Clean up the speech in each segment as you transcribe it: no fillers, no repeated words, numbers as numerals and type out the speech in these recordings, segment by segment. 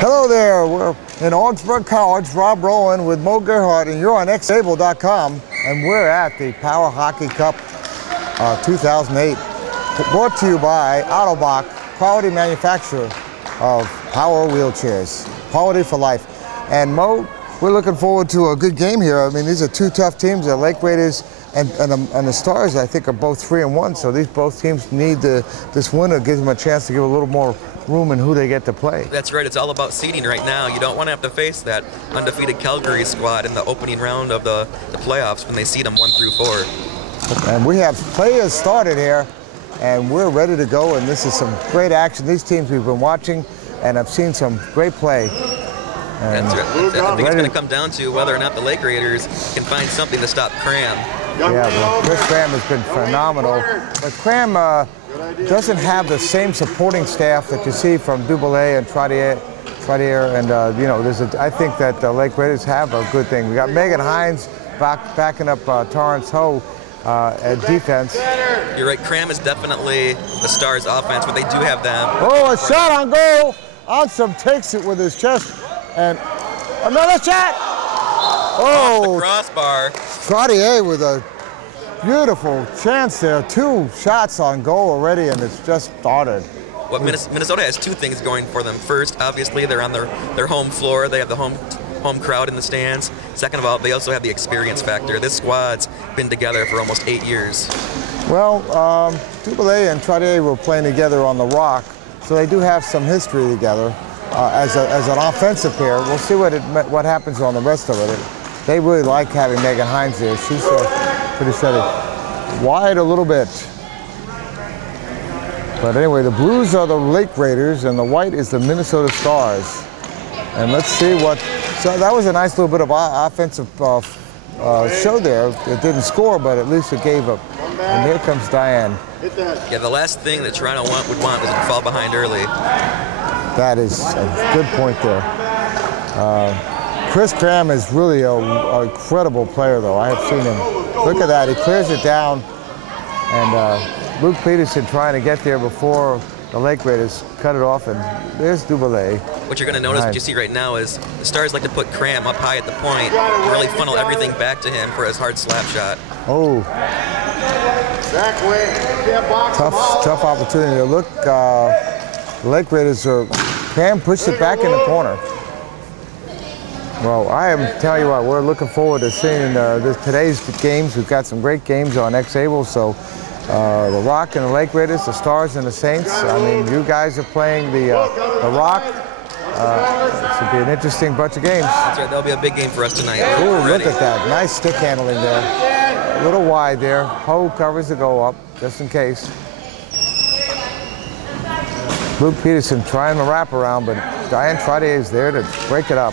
Hello there, we're in Augsburg College, Rob Rowland with Mo Gerhardt, and you're on xable.com, and we're at the Power Hockey Cup 2008, brought to you by Autobach, quality manufacturer of power wheelchairs, quality for life. And Mo, we're looking forward to a good game here. I mean, these are two tough teams. The Lake Raiders and the Stars, I think, are both 3-1, so these both teams need this winner gives them a chance to give a little more room in who they get to play. That's right, it's all about seeding right now. You don't want to have to face that undefeated Calgary squad in the opening round of the playoffs when they seed them 1 through 4. And we have players started here, and we're ready to go, and this is some great action. These teams we've been watching, and I've seen some great play. That's right. I think it's going to come down to whether or not the Lake Raiders can find something to stop Cram. Yeah, well, Chris Cram has been phenomenal, but Cram doesn't have the same supporting staff that you see from Duboulay and Trottier, and you know, I think that the Lake Raiders have a good thing. We got Megan Hines backing up Torrance Ho at defense. You're right, Cram is definitely the Stars' offense, but they do have them. Oh, a shot on goal! Onsom takes it with his chest, and another shot! Oh, off the crossbar. Trottier with a beautiful chance there. 2 shots on goal already, and it's just started. Well, Minnesota has 2 things going for them. First, obviously, they're on their home floor. They have the home crowd in the stands. Second of all, they also have the experience factor. This squad's been together for almost 8 years. Well, Duboulay and Trottier were playing together on the Rock, so they do have some history together as an offensive pair. We'll see what happens on the rest of it. They really like having Megan Hines there. She's pretty steady. Wide a little bit. But anyway, the blues are the Lake Raiders, and the white is the Minnesota Stars. And let's see what... So that was a nice little bit of offensive show there. It didn't score, but at least it gave up. And here comes Diane. Yeah, the last thing that Toronto would want is to fall behind early. That is a good point there. Chris Cram is really an incredible player, though. I have seen him. Look at that. He clears it down. And Luke Peterson trying to get there before the Lake Raiders cut it off. And there's Duboulay. What you're going to notice, what you see right now, is the Stars like to put Cram up high at the point and really funnel everything back to him for his hard slap shot. Oh. Tough opportunity. Look, the Lake Raiders Cram pushed it back in the corner. Well, I am telling you what, we're looking forward to seeing today's games. We've got some great games on xable, so the Rock and the Lake Raiders, the Stars and the Saints. I mean, you guys are playing the Rock. This should be an interesting bunch of games. That's right, that'll be a big game for us tonight. Ooh, look at that, nice stick handling there. A little wide there. Ho covers the goal up, just in case. Luke Peterson trying to wrap around, but Diane Trottier is there to break it up.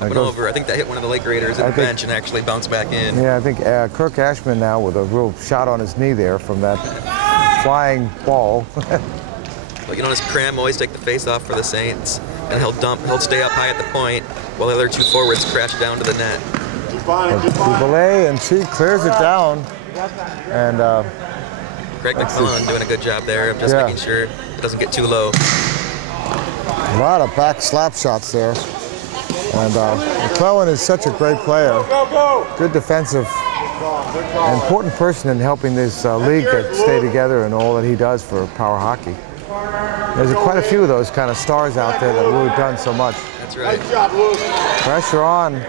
Over. I think that hit one of the Lake Raiders at the bench and actually bounced back in. Yeah, I think Kirk Ashman now with a real shot on his knee there from that flying ball. Well, you notice Cram always take the face off for the Saints, and he'll stay up high at the point while the other 2 forwards crash down to the net. Duboulay, and she clears it down. And Craig McClellan doing a good job there of just making sure it doesn't get too low. A lot of back slap shots there. And McClellan is such a great player. Good defensive, important person in helping this league stay together and all that he does for power hockey. There's quite a few of those kind of stars out there that have really done so much. That's right. Pressure on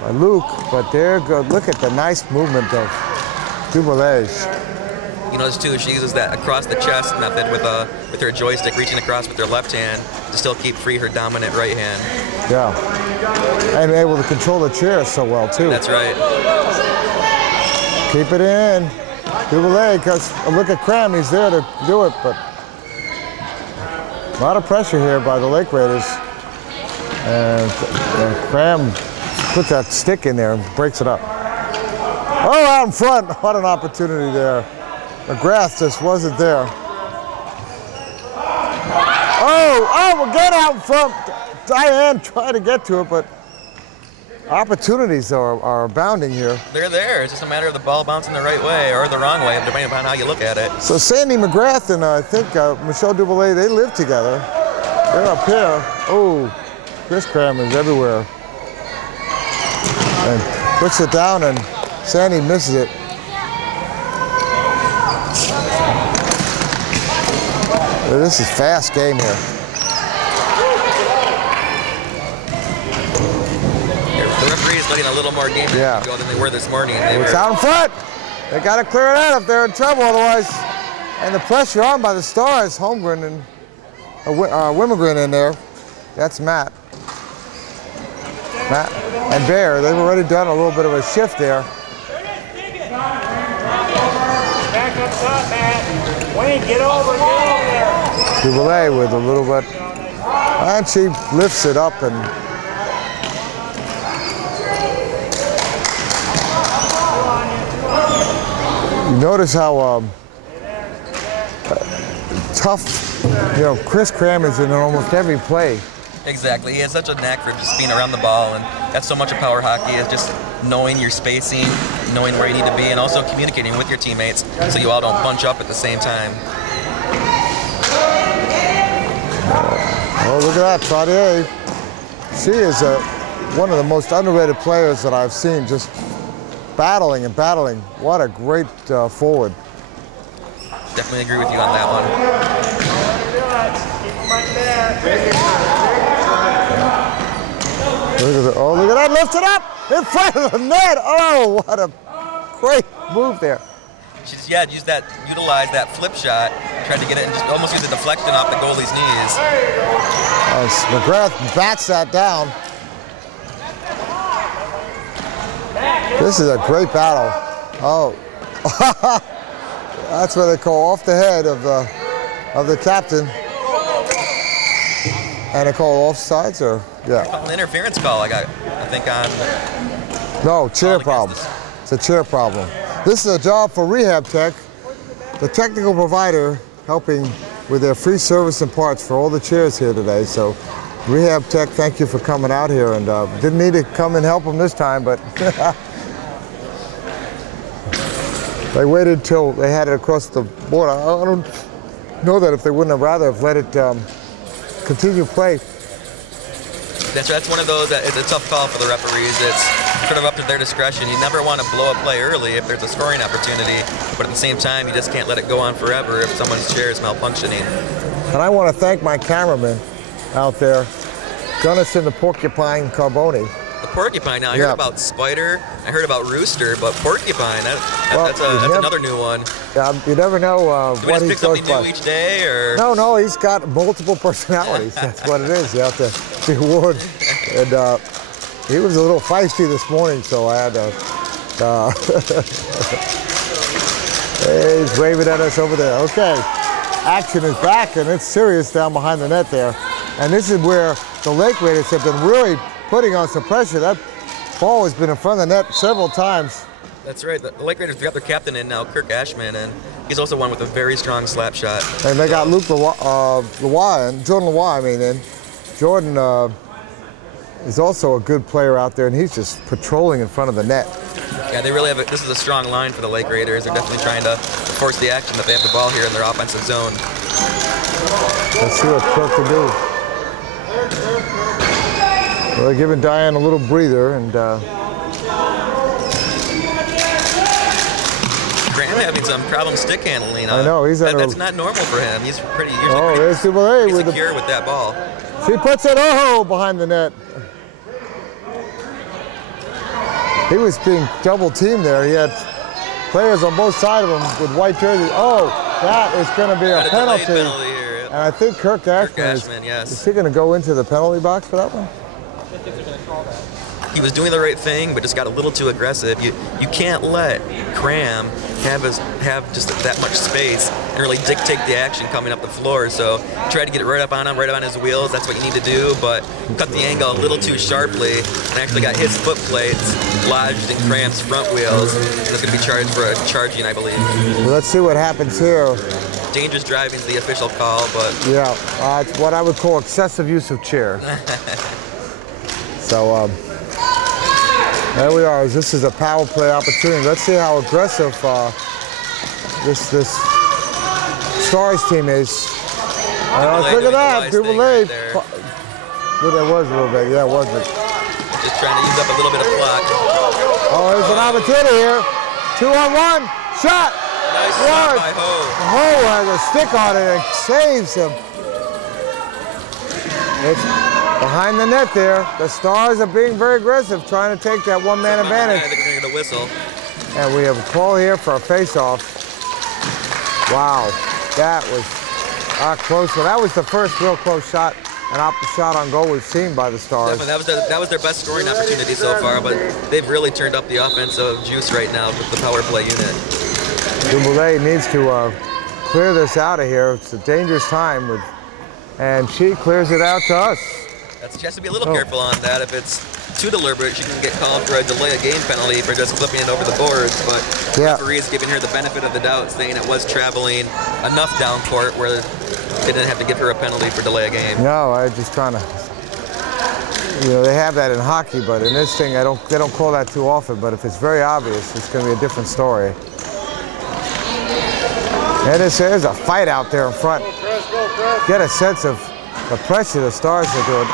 by Luke, but there go. Look at the nice movement of Duboulay. You notice too, she uses that across the chest method with her joystick, reaching across with her left hand to still keep free her dominant right hand. Yeah, and able to control the chair so well too. That's right. Keep it in, Duboulay, because look at Cram, he's there to do it, but a lot of pressure here by the Lake Raiders. And Cram puts that stick in there and breaks it up. Oh, out in front, what an opportunity there. McGrath just wasn't there. Oh, again out in front. Diane tried to get to it, but opportunities are abounding here. They're there. It's just a matter of the ball bouncing the right way or the wrong way, depending upon how you look at it. So Sandy McGrath and I think Michelle Duboulay, they live together. They're up here. Oh, Chris Cram is everywhere. And puts it down, and Sandy misses it. This is fast game here. The referees letting a little more game go than they were this morning. It's out in front. They got to clear it out if they're in trouble otherwise. And the pressure on by the Stars, Holmgren and Wimmergren in there. That's Matt. Matt and Bear, they've already done a little bit of a shift there. Back up top, Matt. Wayne, get over there. Duvalier with a little bit. And she lifts it up and you notice how tough, Chris Cram is in almost every play. Exactly. He has such a knack for just being around the ball, and that's so much of power hockey is just knowing your spacing, knowing where you need to be, and also communicating with your teammates so you all don't bunch up at the same time. Oh, look at that, Trottier. She is one of the most underrated players that I've seen, just battling and battling. What a great forward. Definitely agree with you on that one. Look at that, lift it up in front of the net. Oh, what a great move there. She's, utilize that flip shot, tried to get it and just almost use the deflection off the goalie's knees. McGrath bats that down. This is a great battle. Oh, that's what they call off the head of the captain. And they call offsides, or An interference call I think on. No, chair problem. It's a chair problem. This is a job for Rehab Tech, the technical provider helping with their free service and parts for all the chairs here today. So Rehab Tech, thank you for coming out here, and didn't need to come and help them this time, but they waited till they had it across the board. I don't know that if they wouldn't have rather have let it continue play. That's one of those that it's a tough call for the referees. It's sort of up to their discretion. You never want to blow a play early if there's a scoring opportunity, but at the same time, you just can't let it go on forever if someone's chair is malfunctioning. And I want to thank my cameraman out there, Gunnison the Porcupine Carboni. The porcupine. Now I heard about spider, I heard about rooster, but porcupine. That's another new one. You never know what he goes by. New each day, or no, he's got multiple personalities. That's what it is. You have to be warned. And he was a little feisty this morning, so I had to. Hey, he's waving at us over there. Okay, action is back, and it's serious down behind the net there. And this is where the Lake Raiders have been really putting on some pressure. That ball has been in front of the net several times. That's right. The Lake Raiders got their captain in now, Kirk Ashman, and he's also one with a very strong slap shot. And they got Luke Lawai, and Jordan Lawai, and Jordan is also a good player out there, and he's just patrolling in front of the net. Yeah, they really have this is a strong line for the Lake Raiders. They're definitely trying to force the action that they have the ball here in their offensive zone. Let's see what Kirk can do. Well, they're giving Diane a little breather, and Graham having some problem stick handling. I know, that's not normal for him. He's usually pretty secure with that ball. She puts it behind the net. He was being double teamed there. He had players on both sides of him with white jerseys. Oh, that is going to be a penalty. Here, and I think Kirk Ashman is he going to go into the penalty box for that one? He was doing the right thing, but just got a little too aggressive. You can't let Cram have just that much space and really dictate the action coming up the floor. So try to get it right up on him, right up on his wheels. That's what you need to do, but cut the angle a little too sharply and actually got his foot plates lodged in Cram's front wheels. And it's going to be charged for a charging, I believe. Well, let's see what happens here. Dangerous driving is the official call, but yeah, it's what I would call excessive use of chair. So there we are. This is a power play opportunity. Let's see how aggressive this Stars team is. Look at that, Dumoulin. Right there. Good, that was a little bit. Yeah, wasn't it? Just trying to use up a little bit of clock. Oh, there's an opportunity here. 2-on-1. Shot. Nice shot by Ho. Ho has a stick on it and saves him. It's behind the net there. The Stars are being very aggressive, trying to take that one-man advantage. I think they're going to get a whistle. And we have a call here for a face-off. Wow, that was a close one. That was the first real close shot, shot on goal we've seen by the Stars. Definitely. That was their best scoring opportunity so far, but they've really turned up the offensive juice right now with the power play unit. Dumoulin needs to clear this out of here. It's a dangerous time, and she clears it out to us. She has to be a little careful on that. If it's too deliberate, she can get called for a delay of game penalty for just flipping it over the boards. But the referee is giving her the benefit of the doubt, saying it was traveling enough down court where they didn't have to give her a penalty for delay of game. No, I'm just trying to. They have that in hockey, but in this thing, they don't call that too often. But if it's very obvious, it's going to be a different story. And there's a fight out there in front. Get a sense of the pressure the Stars are doing.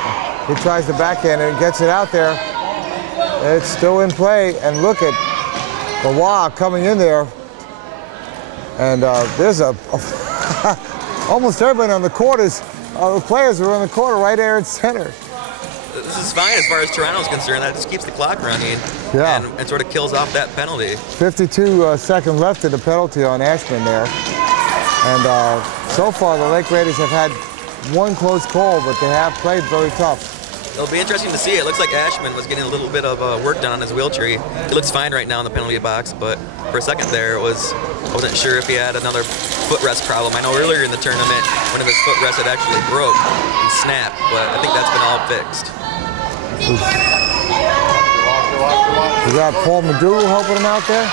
He tries to backhand and gets it out there. It's still in play, and look at Bawa coming in there. And there's almost everybody on the court the players are on the court right there in center. This is fine as far as Toronto's concerned. That just keeps the clock running and sort of kills off that penalty. 52 seconds left in the penalty on Ashman there. And so far the Lake Raiders have had one close call, but they have played very tough. It'll be interesting to see. It looks like Ashman was getting a little bit of work done on his wheel tree. He looks fine right now in the penalty box, but for a second there, wasn't sure if he had another footrest problem. I know earlier in the tournament, one of his footrests had actually broke and snapped, but I think that's been all fixed. We got Paul Maduro helping him out there.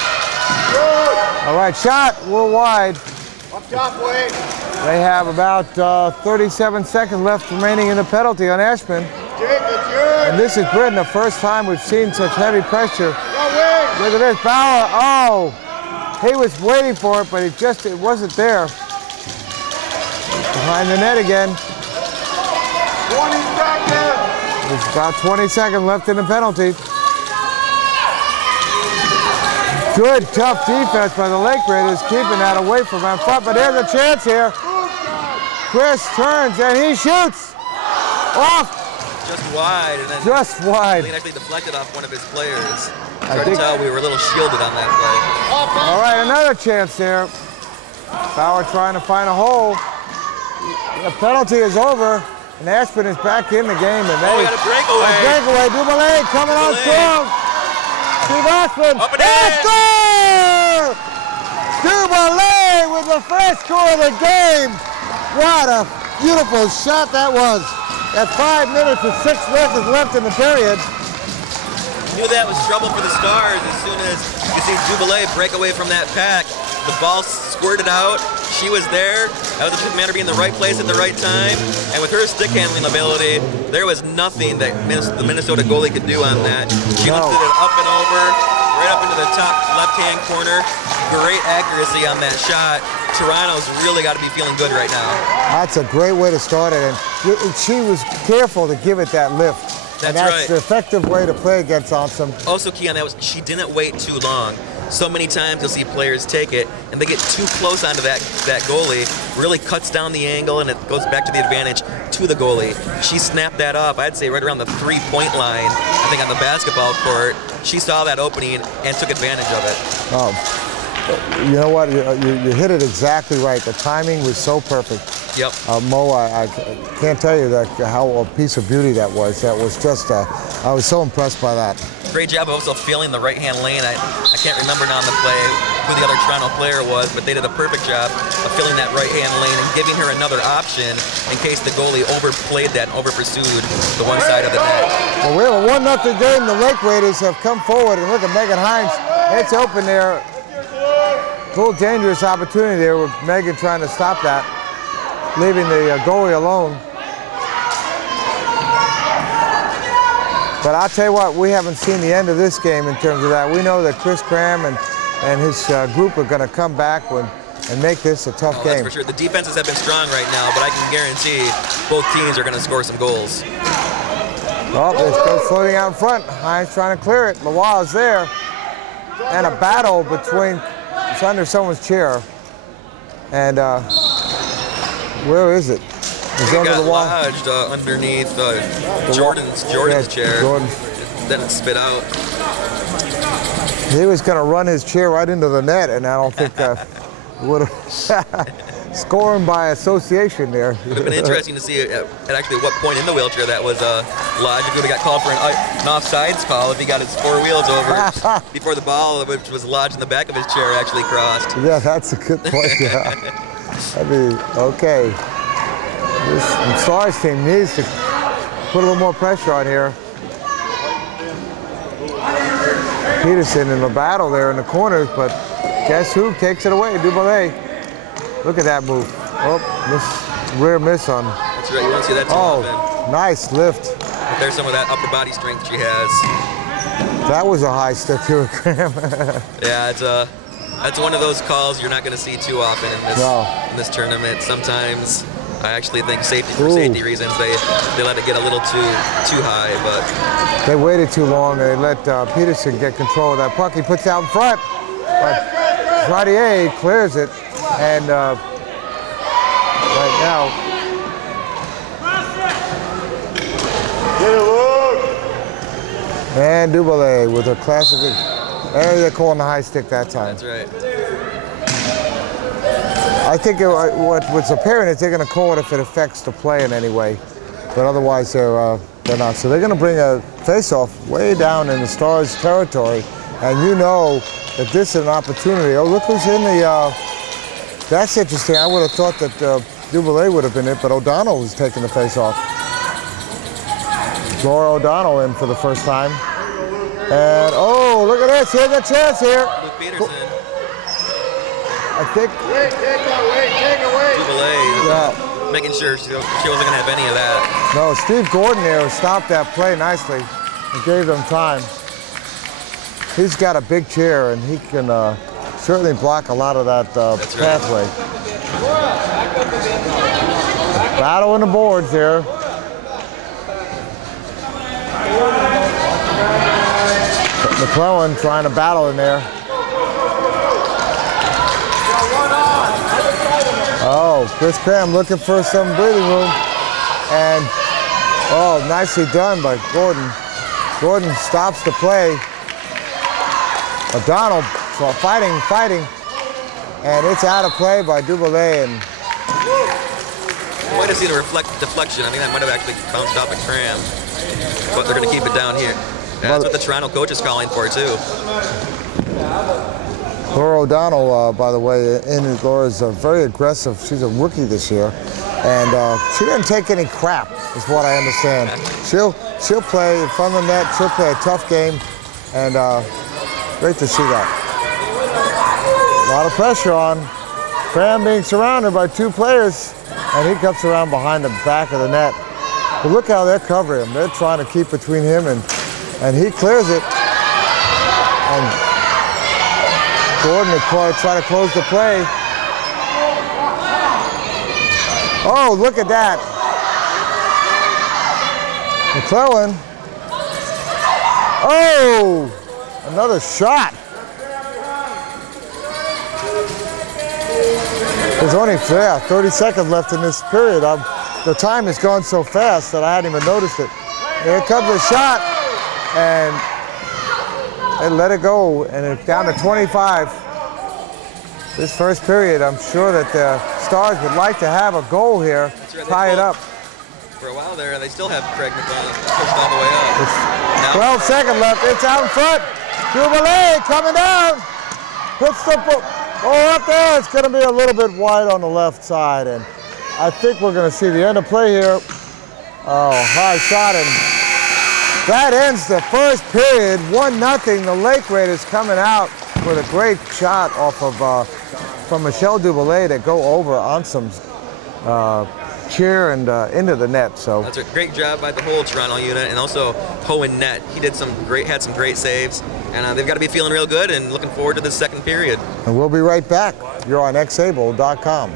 All right, shot, we're wide. Up top, Wade. They have about 37 seconds left remaining in the penalty on Ashman. And this has been the first time we've seen such heavy pressure. Look at this, Bauer, he was waiting for it, but it wasn't there. Behind the net again. 20 seconds. There's about 20 seconds left in the penalty. Good, tough defense by the Lake Raiders, keeping that away from in front, but there's a chance here. Chris turns and he shoots off. Just wide. And then just wide. He actually deflected off one of his players. I could tell we were a little shielded on that play. All right, another chance there. Bauer trying to find a hole. The penalty is over, and Ashman is back in the game. And we got a breakaway. A breakaway. Dumoulin coming on strong. Steve Ashman. Up and in. Score! Dumoulin with the first score of the game. What a beautiful shot that was. At 5 minutes and 6 seconds left in the period. Knew that was trouble for the Stars as soon as you see Dumoulin break away from that pack. The ball squirted out. She was there. That was a matter of being in the right place at the right time. And with her stick handling ability, there was nothing that the Minnesota goalie could do on that. She lifted it up and over, right up into the top left-hand corner. Great accuracy on that shot. Toronto's really got to be feeling good right now. That's a great way to start it. And she was careful to give it that lift. That's right. The effective way to play against Thompson. Also key on that was she didn't wait too long. So many times you'll see players take it and they get too close onto that goalie, really cuts down the angle, and it goes back to the advantage to the goalie. She snapped that off, I'd say right around the 3-point line, I think on the basketball court. She saw that opening and took advantage of it. You know what, you hit it exactly right. The timing was so perfect. Yep. Mo, I can't tell you how a piece of beauty that was. That was just, I was so impressed by that. Great job of also feeling the right-hand lane. I can't remember now on the play who the other Toronto player was, but they did a perfect job of filling that right-hand lane and giving her another option in case the goalie overplayed that and over-pursued the one side of the net. Well, we have a 1-0 game. The Lake Raiders have come forward, and look at Megan Hines. It's open there. A little dangerous opportunity there with Megan trying to stop that, leaving the goalie alone. But I'll tell you what, we haven't seen the end of this game in terms of that. We know that Chris Cram and his group are going to come back when and make this a tough That's game. for sure. The defenses have been strong right now, but I can guarantee both teams are going to score some goals. Oh, this goes floating out in front. Hines trying to clear it. Lawal is there. And a battle between, it's under someone's chair. And where is it? It's It under got the wall. lodged underneath Jordan's chair. Jordan. Then it spit out. He was going to run his chair right into the net, and I don't think would have scoring by association there. It would have been interesting to see at actually what point in the wheelchair that was lodged. If he would have got called for an offsides call if he got his four wheels over before the ball, which was lodged in the back of his chair, actually crossed. Yeah, that's a good point. Yeah. I mean, okay. This Stars team needs to put a little more pressure on here. Peterson in the battle there in the corners, but guess who takes it away? Duboulay. Look at that move. Oh, rear miss on. That's right, you won't see that too often. Nice lift. But there's some of that upper body strength she has. That was a high stick here, Graham. Yeah, that's one of those calls you're not going to see too often in this tournament. Sometimes I actually think for safety reasons they let it get a little too high, but they waited too long. They let Peterson get control of that puck. He puts it out in front, but Trottier clears it, and right now. And Duboulay with a classic. They're calling the high stick that time. That's right. I think what's apparent is they're going to call it if it affects the play in any way, but otherwise they're not. So they're going to bring a face-off way down in the Stars' territory, and you know that this is an opportunity. Oh, look who's in the. That's interesting. I would have thought that Duboulay would have been it, but O'Donnell was taking the face-off. Laura O'Donnell in for the first time, and oh, look at this! Here's a chance here. With Peterson. I think. Take away. Duboulay, Yeah. making sure she wasn't going to have any of that. No, Steve Gordon there stopped that play nicely and gave them time. He's got a big chair, and he can certainly block a lot of that pathway. Battle in the boards there. McClellan trying to battle in there. Oh, Chris Cram looking for some breathing room. And, oh, nicely done by Gordon. Gordon stops the play. O'Donnell fighting. And it's out of play by Duboulay. And You might have seen a deflection. I think that might have actually bounced off a Cram. But they're going to keep it down here. And that's what the Toronto coach is calling for, too. Laura O'Donnell, by the way, Laura's very aggressive. She's a rookie this year. And she didn't take any crap, is what I understand. She'll play in front of the net. She'll play a tough game. And great to see that. A lot of pressure on. Cram being surrounded by two players. And he comes around behind the back of the net. But look how they're covering him. They're trying to keep between him and he clears it. And Gordon will try to close the play. Oh, look at that. McClellan. Oh, another shot. There's only 30 seconds left in this period. The time has gone so fast that I hadn't even noticed it. Here comes a shot, and they let it go, and it's down to 25. This first period, I'm sure that the Stars would like to have a goal here, tie it up. For a while there, they still have Craig McClellan pushed all the way up. 12 seconds left. It's out in front. Duboulay coming down. Puts the ball up there. It's going to be a little bit wide on the left side, and I think we're going to see the end of play here. Oh, high shot, and that ends the first period. 1-0. The Lake Raiders coming out with a great shot off of from Michelle Duboulay to go over on some cheer and into the net. So that's a great job by the whole Toronto unit, and also Hohen Net. He did had some great saves, and they've got to be feeling real good and looking forward to the second period. And we'll be right back. You're on xable.com.